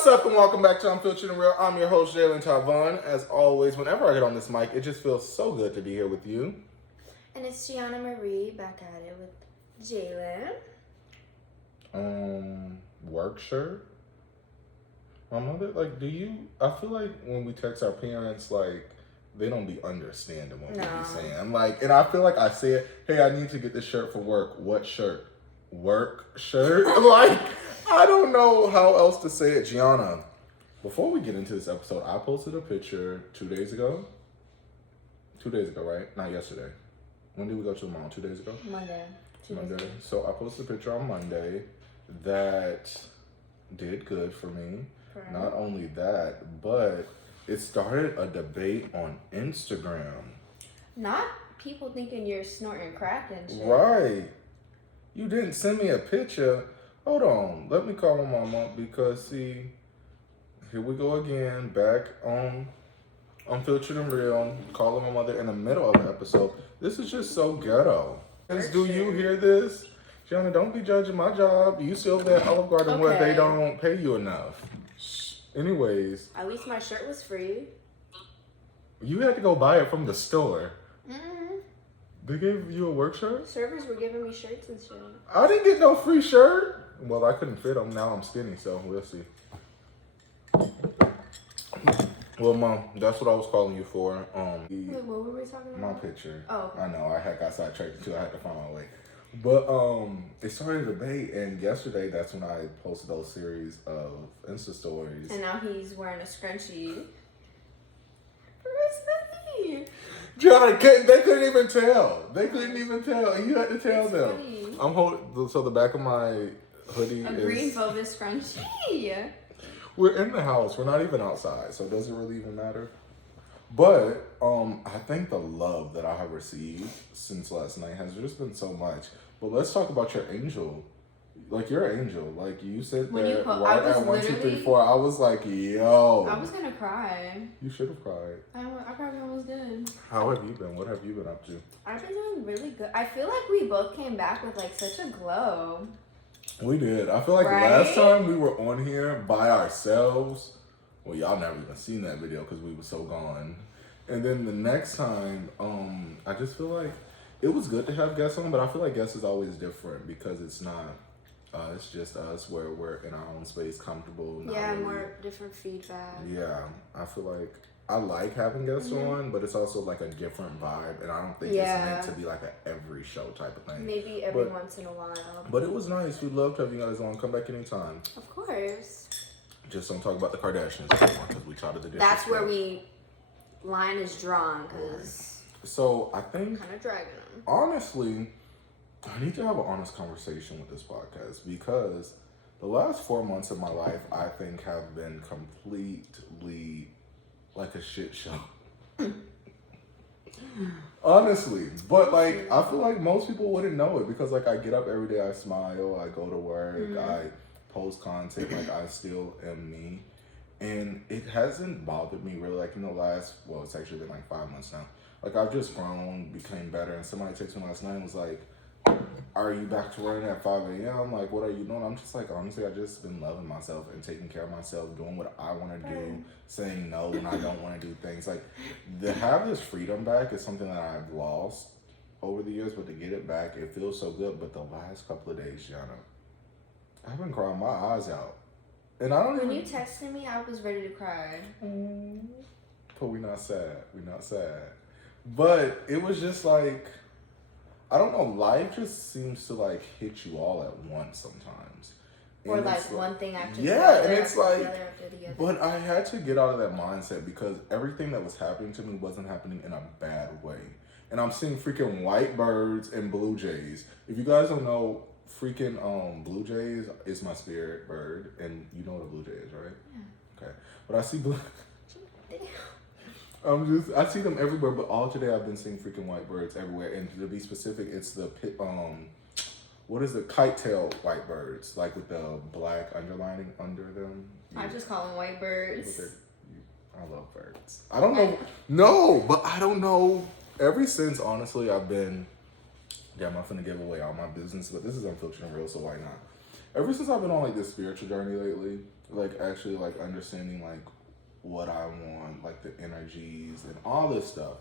What's up and welcome back to Unfiltered and Real. I'm your host, Jalen Tyvon. As always, whenever I get on this mic, it just feels so good to be here with you. And it's Gianna Marie back at it with Jalen. Work shirt? My mother, I feel like when we text our parents, they don't be understanding what we be saying. And I feel like I said, hey, I need to get this shirt for work. What shirt? Work shirt? I don't know how else to say it. Gianna, before we get into this episode, I posted a picture 2 days ago. 2 days ago, right? Not yesterday. When did we go to the mall? 2 days ago? Monday. So I posted a picture on Monday that did good for me. Correct. Not only that, but it started a debate on Instagram. Not people thinking you're snorting crack and shit. Right. You didn't send me a picture. Hold on. Let me call my mama because, see, here we go again. Back on Unfiltered and Real. Calling my mother in the middle of the episode. This is just so ghetto. Do you hear this? Gianna, don't be judging my job. You still there at Olive Garden where they don't pay you enough. Anyways. At least my shirt was free. You had to go buy it from the store. Mm-hmm. They gave you a work shirt? Servers were giving me shirts and shit. I didn't get no free shirt. Well, I couldn't fit them. Now I'm skinny, so we'll see. Well, Mom, that's what I was calling you for. Wait, what were we talking about? My picture. Oh, okay. I know. I got sidetracked too. I had to find my way. But it started a debate, and yesterday that's when I posted those series of Insta stories. And now he's wearing a scrunchie. John, they couldn't even tell. They couldn't even tell. You had to tell them. Funny. I'm holding. So the back of my hoodie a is green velvet scrunchie. We're in the house. We're not even outside, so it doesn't really even matter. But I think the love that I have received since last night has just been so much. But let's talk about your angel. You're an angel. You said when that right at 1, 2, 3, 4. I was like, yo. I was gonna cry. You should have cried. I probably almost did. How have you been? What have you been up to? I've been doing really good. I feel like we both came back with such a glow. We did. I feel like last time we were on here by ourselves. Well, y'all never even seen that video because we were so gone. And then the next time, I just feel like it was good to have guests on, but I feel like guests is always different because it's not it's just us where we're in our own space, comfortable. More different feedback. Yeah, I feel like I like having guests on, but it's also a different vibe, and I don't think it's meant to be an every show type of thing. Maybe every once in a while. But it was nice. We'd love to have you guys on. Come back anytime. Of course. Just don't talk about the Kardashians anymore because we tried to do. That's where line is drawn because. So I think kind of dragging them. Honestly, I need to have an honest conversation with this podcast because the last 4 months of my life I think have been completely like a shit show. Honestly, but I feel like most people wouldn't know it because I get up every day, I smile, I go to work, I post content, I still am me. And it hasn't bothered me really in the last, it's actually been 5 months now. I've just grown, became better, and somebody texted me last night and was like, are you back to running at 5 a.m.? What are you doing? I'm just honestly, I've just been loving myself and taking care of myself, doing what I want to do, saying no when I don't want to do things. To have this freedom back is something that I've lost over the years, but to get it back, it feels so good. But the last couple of days, Gianna, I've been crying my eyes out. And I don't When you texted me, I was ready to cry. But we're not sad. We're not sad. But it was just I don't know, life just seems to hit you all at once sometimes. Or one thing after the other. Yeah, and it's but I had to get out of that mindset because everything that was happening to me wasn't happening in a bad way. And I'm seeing freaking white birds and blue jays. If you guys don't know, freaking blue jays is my spirit bird, and you know what a blue jay is, right? Yeah. Okay. But I see blue I see them everywhere, but all today I've been seeing freaking white birds everywhere. And to be specific, it's the what is the kite tail white birds, with the black underlining under them. I just call them white birds. I love birds. I don't know. No, but I don't know. Ever since, honestly, I've been. Damn, I'm finna give away all my business, but this is Unfiltered and Real, so why not? Ever since I've been on this spiritual journey lately, like actually like understanding like what I want, like the energies and all this stuff.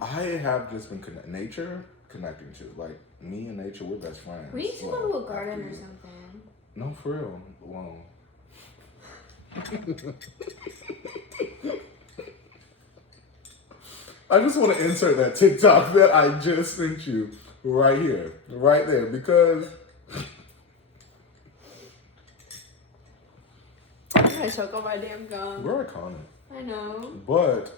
I have just been connecting to like me and nature. We're best friends. We need to go to a garden or something. No, for real. Well. I just want to insert that TikTok that I just sent you right here, right there, because I'm gonna choke on my damn gum. we're iconic. I know. But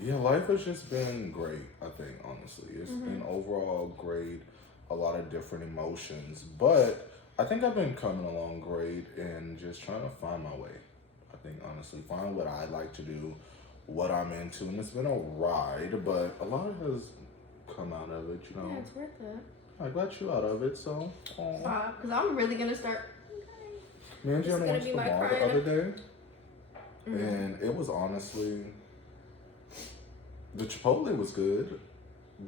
yeah, life has just been great. I think honestly, it's been overall great. A lot of different emotions, but I think I've been coming along great and just trying to find my way. I think honestly, find what I like to do, what I'm into, and it's been a ride, but a lot has come out of it, you know. Yeah, it's worth it. I got you out of it, so. Because I'm really gonna start. Me and Jalen went to the mall the other day, Mm-hmm. and it was honestly, the chipotle was good,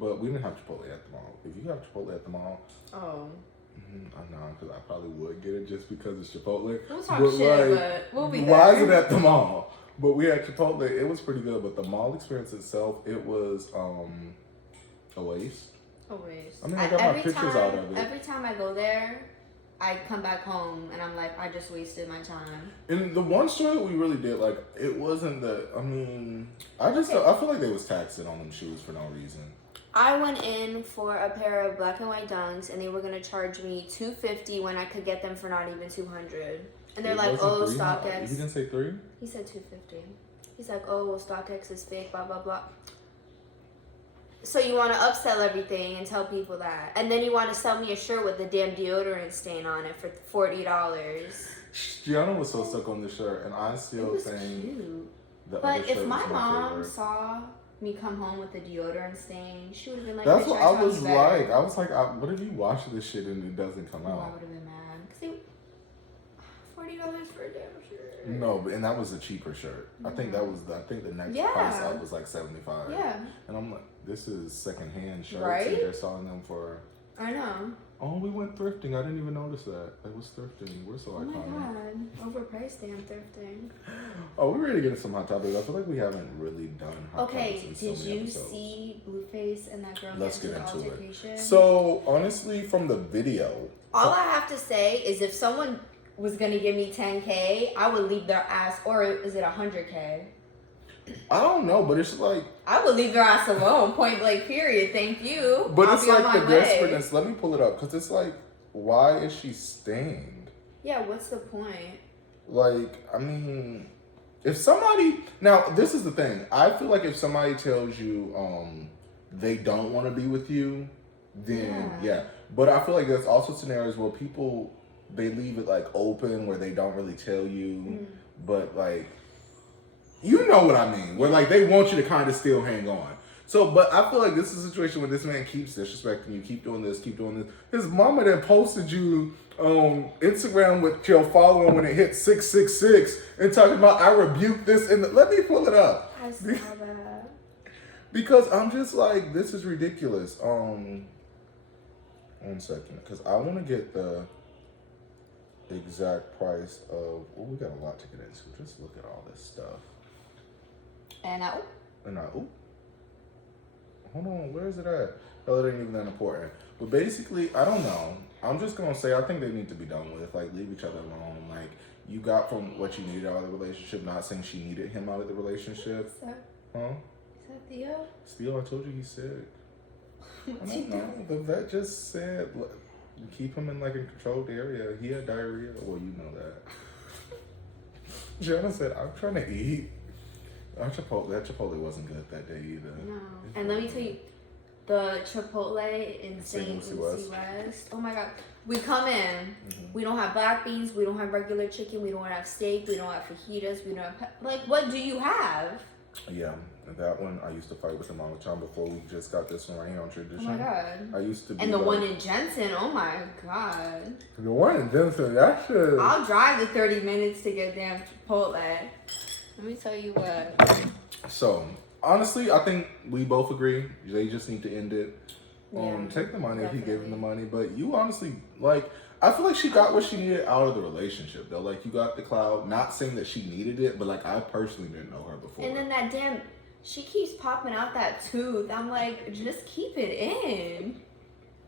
but we didn't have chipotle at the mall. If you have chipotle at the mall, Oh. I know, because I probably would get it just because it's Chipotle. We'll talk shit, but we'll be there. Why is it at the mall? But we had Chipotle. It was pretty good, but the mall experience itself, it was a waste. A waste. I mean, I got my pictures out of it. Every time I go there, I come back home and I'm like, I just wasted my time. And the one store that we really did, like, it wasn't the, I mean, I feel like they was taxing on them shoes for no reason. I went in for a pair of black and white Dunks, and they were gonna charge me $250 when I could get them for not even $200. And they're like, "Oh, StockX." He didn't say 3? He said $250. He's like, "Oh, well, StockX is fake." Blah blah blah. So you want to upsell everything and tell people that, and then you want to sell me a shirt with a damn deodorant stain on it for $40. Gianna was so stuck on the shirt, and I still It was think cute. the other But shirt if my was mom favorite. saw me come home with a deodorant stain, she would have been like, That's "Bitch, what I told was you better." like. I was like, what if you wash this shit and it doesn't come Oh, I out? would have been mad. Because $40 for a damn shirt. No, and that was a cheaper shirt. I think that was the next price up was like $75. Yeah. And I'm like, this is secondhand shirts, Right? and they're selling them for. I know. Oh, we went thrifting. I didn't even notice that. It was thrifting. We're so Oh my iconic. god. Overpriced damn thrifting. Oh, we're ready to get into some hot topics. I feel like we haven't really done hot topics Okay, in so did many you episodes. see Blueface and that girl Let's get get into into it. altercation? So, honestly, from the video, All I have to say is if someone was gonna give me 10K, I would leave their ass, or is it 100K? I don't know, but it's like. I would leave their ass alone, point blank, period. Thank you. But I'll it's be on like my the way. desperateness. Let me pull it up, because it's like, why is she stained? Yeah, what's the point? Like, I mean, if somebody, now this is the thing. I feel like if somebody tells you they don't want to be with you, then yeah. But I feel like there's also scenarios where people, they leave it like open, where they don't really tell you, but like, you know what I mean, where like they want you to kind of still hang on. So, but I feel like this is a situation where this man keeps disrespecting you, keep doing this. His mama then posted you on Instagram with your following when it hit 666 and talking about, I rebuke this. And let me pull it up. I saw that. Because I'm just like, this is ridiculous. 1 second, because I want to get the exact price of, well, we got a lot to get into. Just look at all this stuff. And I, hold on, where is it at? Hell, it ain't even that important. But basically, I don't know. I'm just gonna say I think they need to be done with. Like, leave each other alone. Like, you got from what you needed out of the relationship. Not saying she needed him out of the relationship. Huh? Is that Theo? Still, I told you he's sick. What's I he don't know. doing? The vet just said keep him in like a controlled area. He had diarrhea. Well, you know that. Jenna said, I'm trying to eat. That Chipotle wasn't good that day either. No. And let me tell you, the Chipotle in St. Lucie West. Oh my god. We come in, we don't have black beans, we don't have regular chicken, we don't have steak, we don't have fajitas, we don't have, like, what do you have? Yeah, that one I used to fight with him all the time before we just got this one right here on Tradition. Oh my god. I used to be And the like, one in Jensen, oh my god. The one in Jensen, that shit. I'll drive the 30 minutes to get damn Chipotle. Let me tell you what. So, honestly, I think we both agree. They just need to end it. Yeah, Take the money if he gave him the definitely. money. But you honestly, like, I feel like she got what she needed out of the relationship, though. Like, you got the clout. Not saying that she needed it, but, like, I personally didn't know her before. And then that damn, she keeps popping out that tooth. I'm like, just keep it in.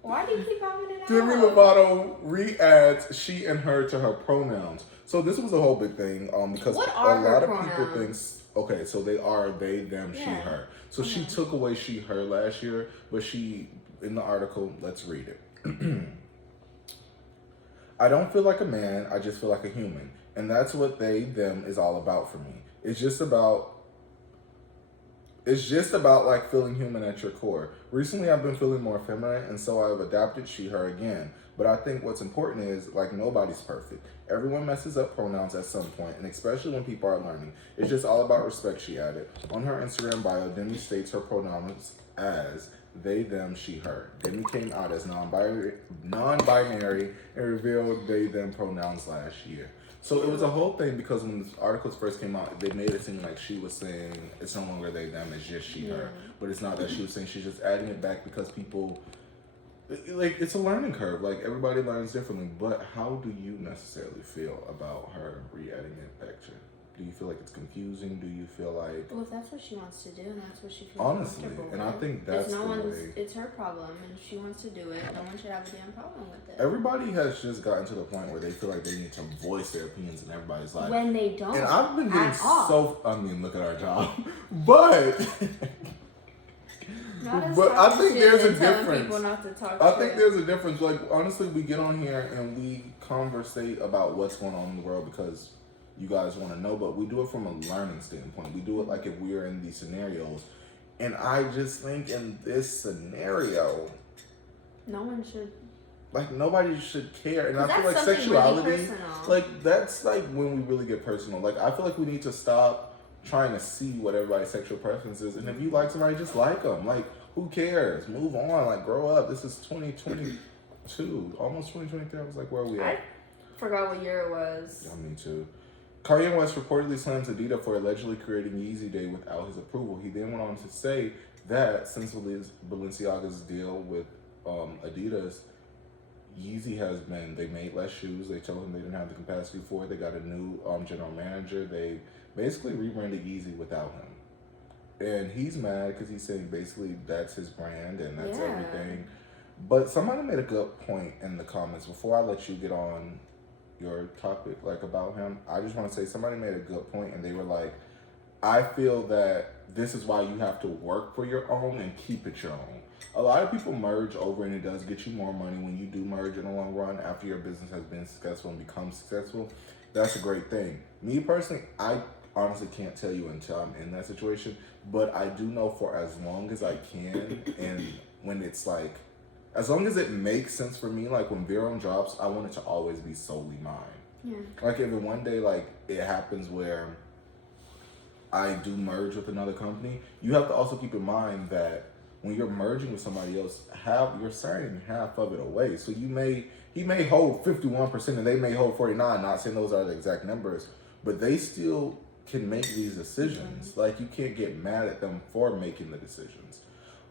Why do you keep popping it out? Demilovato re-adds she and her to her pronouns. So this was a whole big thing because What are a lot her of people pronouns? think, okay, so they are they, them, she, Yeah. her. So she took away she, her last year, but she, in the article, let's read it. I don't feel like a man, I just feel like a human. And that's what they, them is all about for me. It's just about like feeling human at your core. Recently I've been feeling more feminine, and so I've adapted she, her again. But I think what's important is, like, nobody's perfect. Everyone messes up pronouns at some point, and especially when people are learning. It's just all about respect, she added. On her Instagram bio, Demi states her pronouns as they, them, she, her. Demi came out as non-binary and revealed they, them pronouns last year. So it was a whole thing because when the articles first came out, they made it seem like she was saying it's no longer they, them, it's just she, her. But it's not that she was saying, she's just adding it back because people, like, it's a learning curve. Like, everybody learns differently. But how do you necessarily feel about her re-adding it back to? Do you feel like it's confusing? Do you feel like... Well, if that's what she wants to do and that's what she feels honestly, comfortable and with, I think that's the way... It's her problem and she wants to do it. No one should have a damn problem with it. Everybody has just gotten to the point where they feel like they need to voice their opinions and everybody's like... When they don't. And I've been getting so... I mean, look at our job. But... But I think there's a difference. I think there's a difference. Like, honestly, we get on here and we conversate about what's going on in the world because you guys want to know, but we do it from a learning standpoint. We do it like if we're in these scenarios. And I just think in this scenario, no one should. Like, nobody should care. And I feel like sexuality, really like, that's like when we really get personal. Like, I feel like we need to stop trying to see what everybody's sexual preference is. And if you like somebody, just like them. Like, who cares? Move on. Like, grow up. This is 2022, almost 2023. I was like, where are we at? I forgot what year it was. Yeah, me too. Kanye West reportedly slams Adidas for allegedly creating Yeezy Day without his approval. He then went on to say that since Balenciaga's deal with Adidas, Yeezy has been, they made less shoes. They told him they didn't have the capacity for it. They got a new general manager. They basically rebranded Yeezy without him. And he's mad because he's saying basically that's his brand and that's everything. But somebody made a good point in the comments. Before I let you get on your topic, like, about him, I just want to say somebody made a good point and they were like, I feel that this is why you have to work for your own and keep it your own. A lot of people merge over and it does get you more money when you do merge in the long run after your business has been successful and becomes successful. That's a great thing. Me personally, I honestly can't tell you until I'm in that situation, but I do know for as long as I can, and when it's like, as long as it makes sense for me, like when Verum drops, I want it to always be solely mine. Yeah. Like if one day like it happens where I do merge with another company, you have to also keep in mind that when you're merging with somebody else, you're signing half of it away. So he may hold 51% and they may hold 49%, not saying those are the exact numbers, but they still can make these decisions. Like, you can't get mad at them for making the decisions.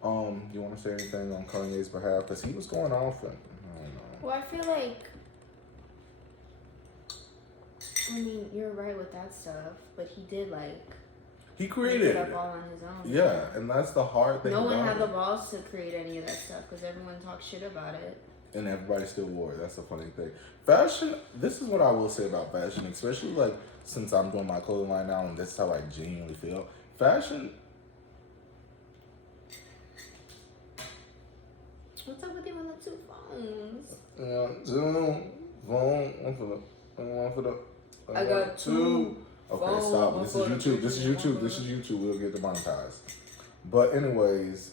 You want to say anything on Kanye's behalf? Because he was going off and I don't know. Well, I feel like, I mean, you're right with that stuff, but he did he created it up all on his own. Yeah, and that's the hard thing. No one had the balls to create any of that stuff because everyone talked shit about it. And everybody still wore it. That's the funny thing. Fashion, this is what I will say about fashion, especially like since I'm doing my clothing line now and this is how I genuinely feel. Fashion. What's up with you on the two phones? One for the. I got two. Okay, stop. This is YouTube. This is YouTube. This is YouTube. We'll get demonetized. But anyways,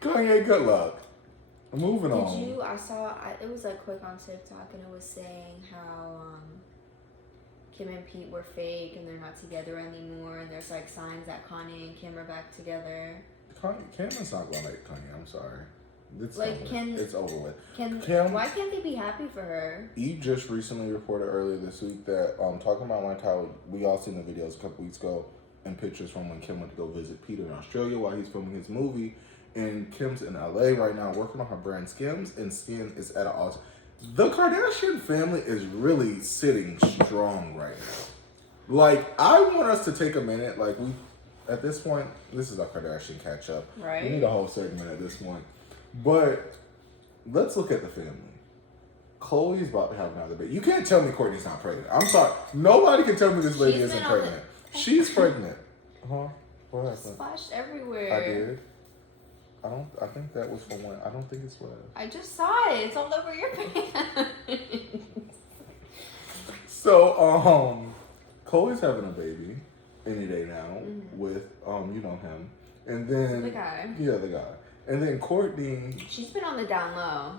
Kanye, good luck. Moving on. I saw, it was like quick on TikTok and it was saying how Kim and Pete were fake and they're not together anymore. And there's like signs that Kanye and Kim are back together. Kim's not going to like Kanye. I'm sorry. It's over with. Kim, why can't they be happy for her? Eve just recently reported earlier this week that talking about like how we all seen the videos a couple weeks ago and pictures from when Kim went to go visit Peter in Australia while he's filming his movie, And Kim's in LA right now working on her brand Skims, and Skin is at an all. The Kardashian family is really sitting strong right now. Like, I want us to take a minute. Like, at this point, this is a Kardashian catch up. Right. We need a whole segment at this point. But let's look at the family. Khloe's about to have another baby. You can't tell me Kourtney's not pregnant. I'm sorry. Nobody can tell me this lady isn't pregnant. She's pregnant. Huh? What happened? Splashed everywhere. I did. I think that was from when. I don't think it's left. I just saw it. It's all over your pants. So, Khloe's having a baby any day now with, you know him. And then. The guy. Yeah, the guy. And then Kourtney. She's been on the down low.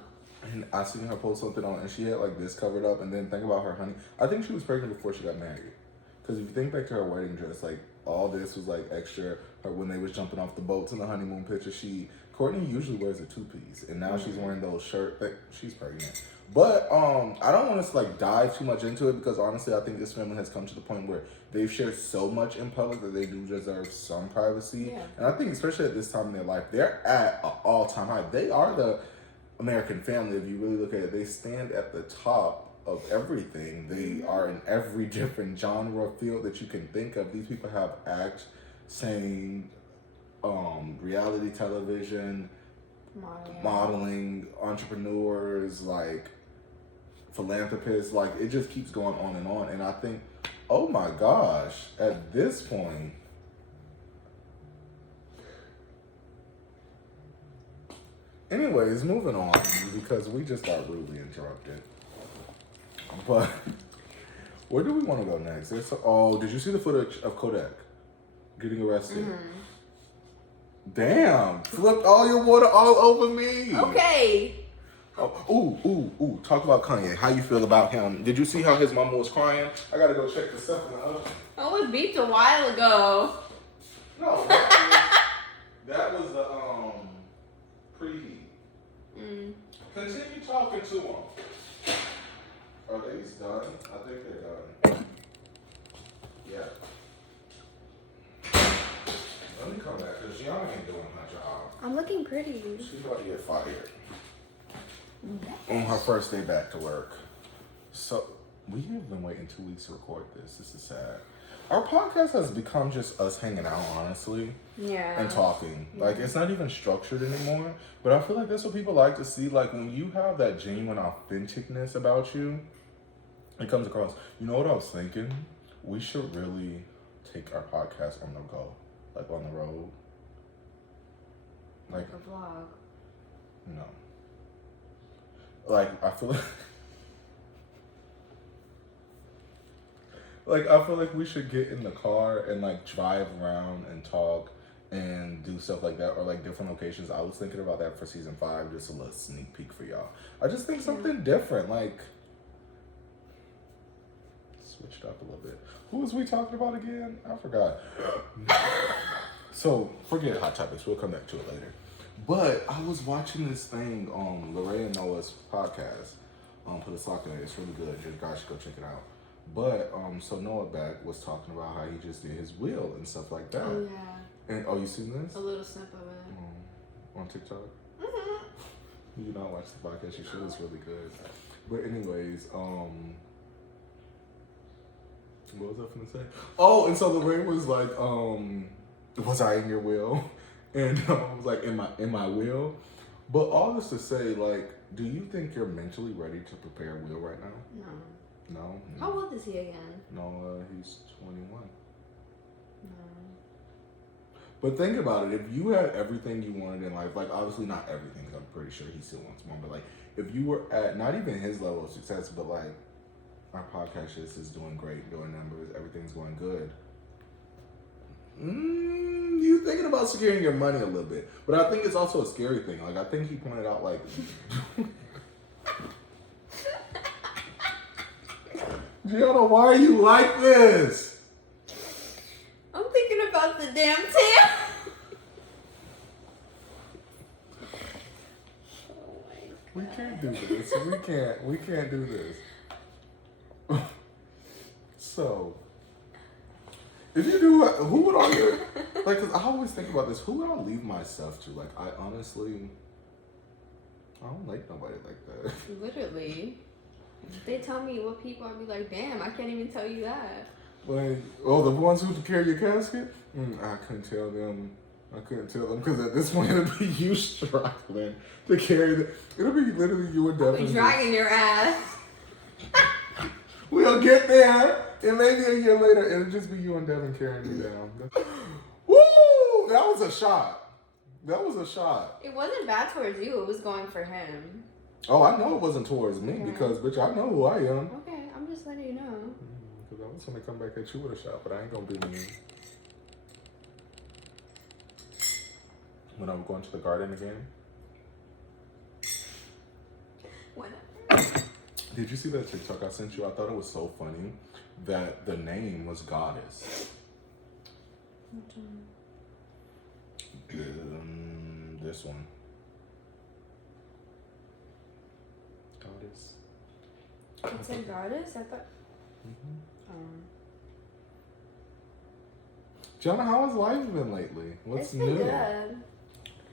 And I seen her post something on, and she had like this covered up. And then think about her honey. I think she was pregnant before she got married. Because if you think back to her wedding dress, like all this was like extra. Her when they was jumping off the boats in the honeymoon picture, Kourtney usually wears a 2-piece, and now she's wearing those shirts. Like, she's pregnant. But I don't want us to like dive too much into it, because honestly, I think this family has come to the point where they've shared so much in public that they do deserve some privacy. Yeah. And I think especially at this time in their life, they're at an all-time high. They are the American family. If you really look at it, they stand at the top of everything. They are in every different genre field that you can think of. These people have acts, saying, reality television, modeling, entrepreneurs, like philanthropists, like it just keeps going on. And I think, oh my gosh, at this point, anyways, moving on, because we just got rudely interrupted. But where do we want to go next? Did you see the footage of Kodak getting arrested? Damn, flipped all your water all over me. Okay. Ooh. Talk about Kanye. How you feel about him? Did you see how his mama was crying? I gotta go check the stuff in the oven. I was beeped a while ago. No, that was the preheat. Continue talking to him. Are they done? I think they're done. Yeah. Let me come back, because Gianna ain't doing her job. I'm looking pretty. She's about to get fired. On her first day back to work. So, we have been waiting 2 weeks to record this. This is sad. Our podcast has become just us hanging out, honestly. Yeah. And talking. Like, it's not even structured anymore. But I feel like that's what people like to see. Like, when you have that genuine authenticness about you, it comes across. You know what I was thinking? We should really take our podcast on the go. Like, on the road. Like a vlog. No. Like, I feel like... Like, I feel like we should get in the car and, like, drive around and talk and do stuff like that, or, like, different locations. I was thinking about that for season 5, just a little sneak peek for y'all. I just think something different, like... Switched up a little bit. Who was we talking about again? I forgot. So, forget Hot Topics. We'll come back to it later. But I was watching this thing on Lorraine and Noah's podcast. Put a sock in it. It's really good. You guys should go check it out. But, so Noah Beck was talking about how he just did his wheel and stuff like that. Oh, yeah. And, you seen this? A little snip of it. On TikTok? You not watch the podcast, you should. It's really good. But anyways, what was I finna say? Oh, and so Lorraine was like, was I in your will? And I was like, in my will? But all this to say, like, do you think you're mentally ready to prepare a will right now? No. No? How old is he again? No, he's 21. No. But think about it. If you had everything you wanted in life, like, obviously not everything, 'cause I'm pretty sure he still wants more, but, like, if you were at not even his level of success, but, like, our podcast is doing great, doing numbers, everything's going good. You thinking about securing your money a little bit. But I think it's also a scary thing. Like, I think he pointed out, like... Gianna, why are you like this? I'm thinking about the damn tail. Oh my God. We can't do this. We can't do this. So, if you do, who would all your... Like, cause I always think about this. Who would I leave myself to? Like, I honestly, I don't like nobody like that. Literally. If they tell me what people, I'd be like, damn, I can't even tell you that. Like, oh, the ones who carry your casket? I couldn't tell them. Because at this point it'll be you struggling to carry the. It'll be literally you and Devin. I'll be dragging your ass. We'll get there, and maybe a year later it'll just be you and Devin carrying me down. Woo! That was a shot. It wasn't bad towards you. It was going for him. Oh, I know it wasn't towards me because, bitch, I know who I am. Okay, I'm just letting you know. Because I was going to come back at you with a shot, but I ain't going to be mean. When I'm going to the garden again. When? Did you see that TikTok I sent you? I thought it was so funny that the name was Goddess. This one. Goddess. It said Goddess? I thought. Jenna, how has life been lately? What's It's been new? good.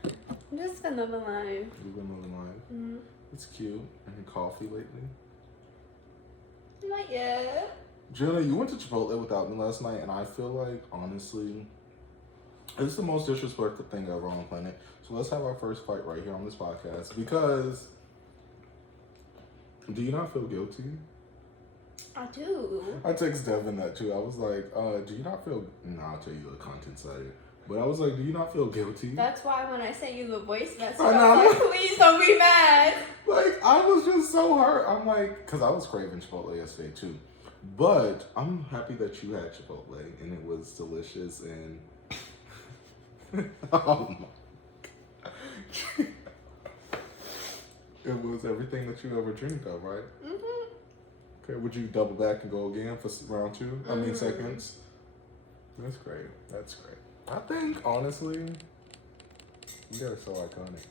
I'm just been living life. You've been living life. Mm-hmm. It's cute. Any coffee lately? Not yet. Jenna, you went to Chipotle without me last night, and I feel like, honestly, it's the most disrespectful thing ever on the planet. So let's have our first fight right here on this podcast. Because, do you not feel guilty? I do. I text Devin that too. I was like, do you not feel... I'll tell you the content side. But I was like, do you not feel guilty? That's why when I sent you the voice message, I I was like, please don't be mad. Like, I was just so hurt. I'm like, because I was craving Chipotle yesterday too. But I'm happy that you had Chipotle and it was delicious and... oh my God. It was everything that you ever dreamed of, right? Mm-hmm. Okay, would you double back and go again for round two? I mean, seconds? That's great. That's great. I think, honestly, you guys are so iconic.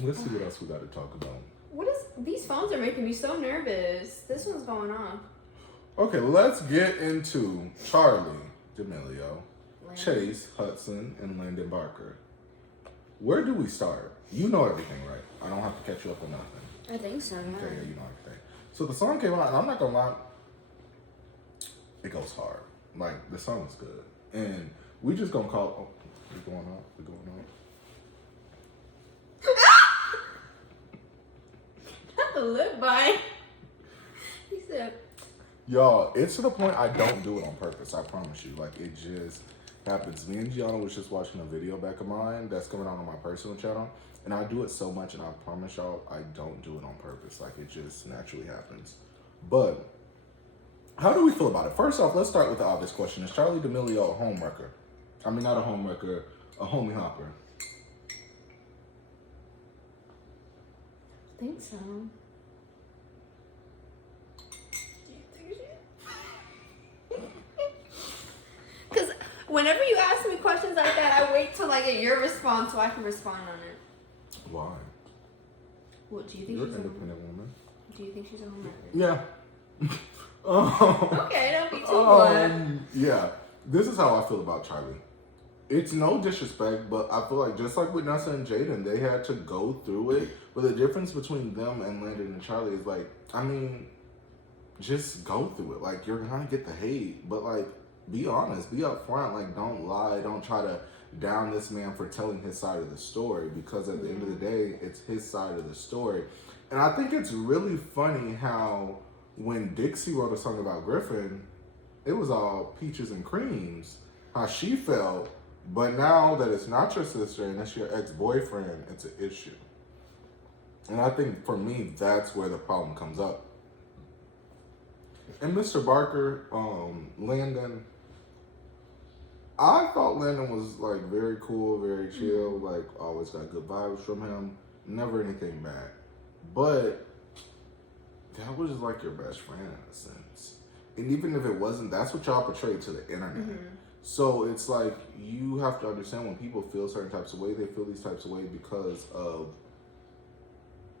Let's see what else we got to talk about. What is... These phones are making me so nervous. This one's going off. Okay, let's get into Charlie D'Amelio, Landon. Chase Hudson, and Landon Barker. Where do we start? You know everything, right? I don't have to catch you up on nothing. I think so, yeah. Okay, yeah, you know everything. So the song came out, and I'm not gonna lie, it goes hard. Like, the song is good. And we just gonna call... Oh, we're going on. Not the lip bite. He said... Y'all, it's to the point I don't do it on purpose. I promise you. Like, it just happens. Me and Gianna was just watching a video back of mine that's coming out on my personal channel. And I do it so much, and I promise y'all, I don't do it on purpose. Like, it just naturally happens. But, how do we feel about it? First off, let's start with the obvious question. Is Charlie D'Amelio a homewrecker? I mean, not a homewrecker, a homie hopper. I think so. Because whenever you ask me questions like that, I wait till I get your response so I can respond on it. Why? What do you think? You're She's an independent woman. Do you think she's a homewrecker? Yeah. Okay, don't be too blunt. Yeah. This is how I feel about Charlie. It's no disrespect, but I feel like just like with Nessa and Jaden, they had to go through it. But the difference between them and Landon and Charlie is like, I mean, just go through it. Like, you're gonna get the hate, but like, be honest, be upfront. Like, don't lie. Don't try to down this man for telling his side of the story, because at the end of the day, it's his side of the story. And I think it's really funny how when Dixie wrote a song about Griffin, it was all peaches and creams, how she felt. But now that it's not your sister and it's your ex-boyfriend, it's an issue. And I think for me, that's where the problem comes up. And Mr. Barker, Landon, I thought Landon was like very cool, very chill, like always got good vibes from him, never anything bad. But that was like your best friend in a sense. And even if it wasn't, that's what y'all portrayed to the internet. Mm-hmm. So it's like, you have to understand when people feel certain types of way, they feel these types of way because of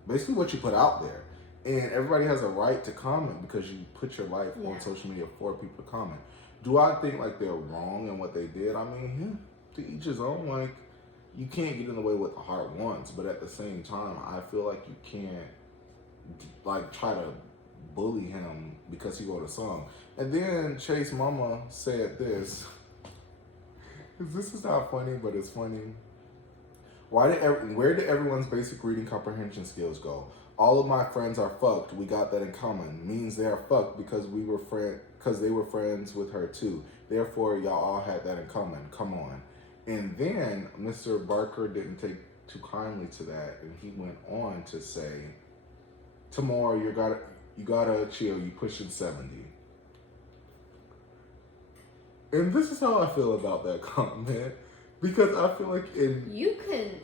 basically what you put out there. And everybody has a right to comment because you put your life on social media for people to comment. Do I think like they're wrong in what they did? I mean, to each his own. Like, you can't get in the way what the heart wants, but at the same time, I feel like you can't like try to bully him because he wrote a song. And then Chase Mama said this. This is not funny, but it's funny. Where did everyone's basic reading comprehension skills go? All of my friends are fucked. We got that in common. Means they are fucked because they were friends with her too. Therefore, y'all all had that in common. Come on. And then Mr. Barker didn't take too kindly to that, and he went on to say, "Tomorrow you gotta chill. You pushing 70." And this is how I feel about that comment, because I feel like you can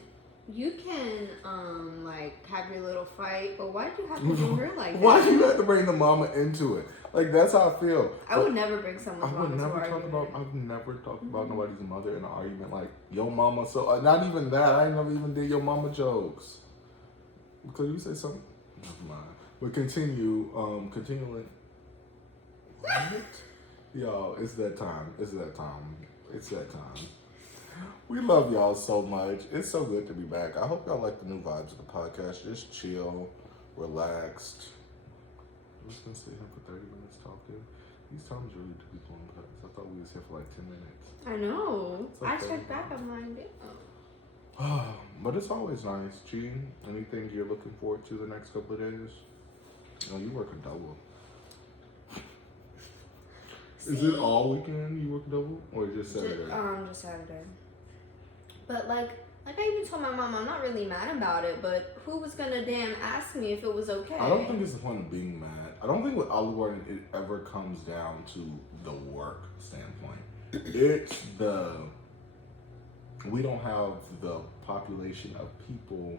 like have your little fight, but why do you have to do her like that? Why do you have to bring the mama into it? Like, that's how I feel. I would never bring someone's mama into an I've never talked about nobody's mother in an argument. Like, yo mama, so not even that. I never even did your mama jokes. Because you say something. Never mind. But continuing. What? Y'all, it's that time. We love y'all so much. It's so good to be back. I hope y'all like the new vibes of the podcast. Just chill, relaxed. I'm just gonna sit here for 30 minutes talking. These times really do be going past. I thought we was here for like 10 minutes. I know. Okay. I checked back. I'm like, oh. But it's always nice. G, anything you're looking forward to the next couple of days? Oh, you work a double. Is it all weekend you work a double? Or just Saturday? Just Saturday. But like I even told my mom I'm not really mad about it, but who was gonna damn ask me if it was okay? I don't think it's the point of being mad. I don't think with Olive Garden it ever comes down to the work standpoint. It's we don't have the population of people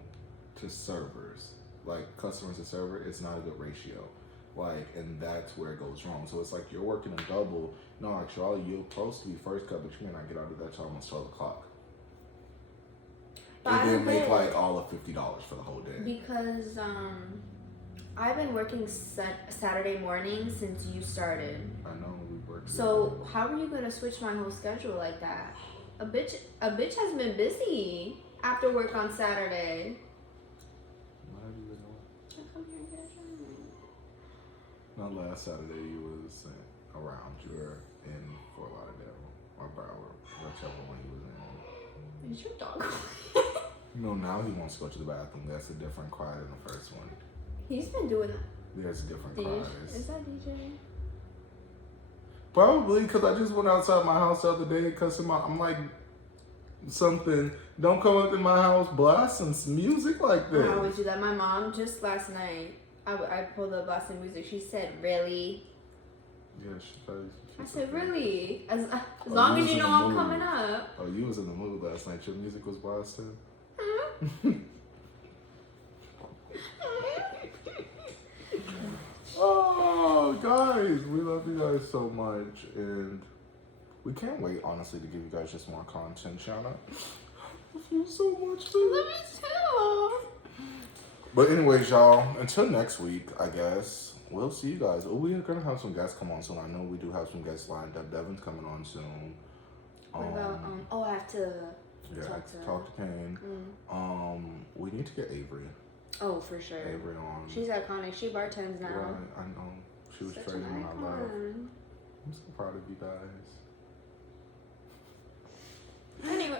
to servers. Like, customers to server, it's not a good ratio. Like, and that's where it goes wrong. So it's like you're working a double. No, actually, you're supposed to be first cut, but you may not get out of that till almost 12 o'clock. And then make like all of $50 for the whole day. Because I've been working Saturday morning since you started. I know, we worked. So how are you gonna switch my whole schedule like that? A bitch has been busy after work on Saturday. How do you know? I come here and get a drink. Not last Saturday, you was around. You were in Fort Lauderdale or Broward, whichever one you was in. Is your dog? No, now he wants to go to the bathroom. That's a different cry than the first one. He's been doing that. There's different cries. Is that DJ? Probably, because I just went outside my house the other day because I'm like, something, don't come up in my house blasting some music like this. I always do that. My mom, just last night, I pulled up blasting music. She said, really? Yeah, I said, really? As long as you know I'm coming up. Oh, you was in the mood last night. Your music was blasting? Oh, guys, we love you guys so much, and we can't wait, honestly, to give you guys just more content. Shauna, I love you so much, too. Love you too. But anyways, y'all, until next week, I guess, we'll see you guys. Oh, we're going to have some guests come on soon. I know we do have some guests lined up. Devin's coming on soon. What about, I have to talk to Kane. We need to get Avery. Oh, for sure. Avery on. She's iconic. She bartends now. Right, I know. She was trading my love. I'm so proud of you guys.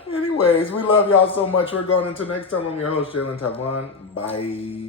Anyways, we love y'all so much. We're going into next time. I'm your host, Jalen, tyvon. Bye.